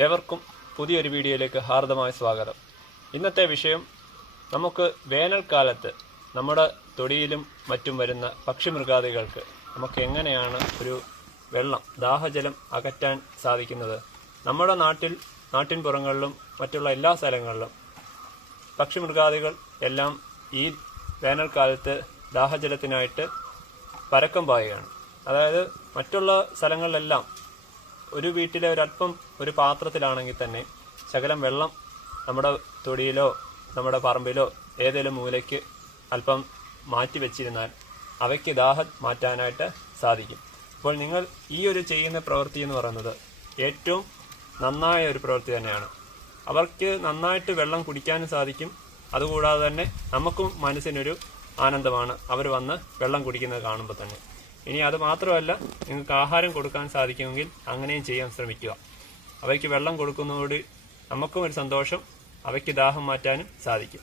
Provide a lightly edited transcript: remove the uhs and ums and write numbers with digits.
ഏവർക്കും പുതിയൊരു വീഡിയോയിലേക്ക് ഹാർദമായ സ്വാഗതം. ഇന്നത്തെ വിഷയം നമുക്ക് വേനൽക്കാലത്ത് നമ്മുടെ തൊടിയിലും മറ്റും വരുന്ന പക്ഷിമൃഗാദികൾക്ക് നമുക്ക് എങ്ങനെയാണ് ഒരു ദാഹജലം അകറ്റാൻ സാധിക്കുന്നത്. നമ്മുടെ നാട്ടിൻപുറങ്ങളിലും മറ്റുള്ള എല്ലാ സ്ഥലങ്ങളിലും പക്ഷിമൃഗാദികൾ എല്ലാം ഈ വേനൽക്കാലത്ത് ദാഹജലത്തിനായിട്ട് പരക്കം പായുകയാണ്. അതായത് മറ്റുള്ള സ്ഥലങ്ങളിലെല്ലാം ഒരു വീട്ടിലെ ഒരല്പം ഒരു പാത്രത്തിലാണെങ്കിൽ തന്നെ ശകലം വെള്ളം നമ്മുടെ തൊടിയിലോ നമ്മുടെ പറമ്പിലോ ഏതെങ്കിലും മൂലയ്ക്ക് അല്പം മാറ്റി വെച്ചിരുന്നാൽ അവയ്ക്ക് ദാഹം മാറ്റാനായിട്ട് സാധിക്കും. അപ്പോൾ നിങ്ങൾ ഈ ഒരു ചെയ്യുന്ന പ്രവൃത്തി എന്ന് പറയുന്നത് ഏറ്റവും നന്നായ ഒരു പ്രവൃത്തി തന്നെയാണ്. അവർക്ക് നന്നായിട്ട് വെള്ളം കുടിക്കാനും സാധിക്കും. അതുകൂടാതെ തന്നെ നമുക്കും മനസ്സിനൊരു ആനന്ദമാണ് അവർ വന്ന് വെള്ളം കുടിക്കുന്നത് കാണുമ്പോൾ തന്നെ. ഇനി അത് മാത്രമല്ല, നിങ്ങൾക്ക് ആഹാരം കൊടുക്കാൻ സാധിക്കുമെങ്കിൽ അങ്ങനെയും ചെയ്യാൻ ശ്രമിക്കുക. അവയ്ക്ക് വെള്ളം കൊടുക്കുന്നതോട് നമുക്കും ഒരു സന്തോഷം, അവയ്ക്ക് ദാഹം മാറ്റാനും സാധിക്കും.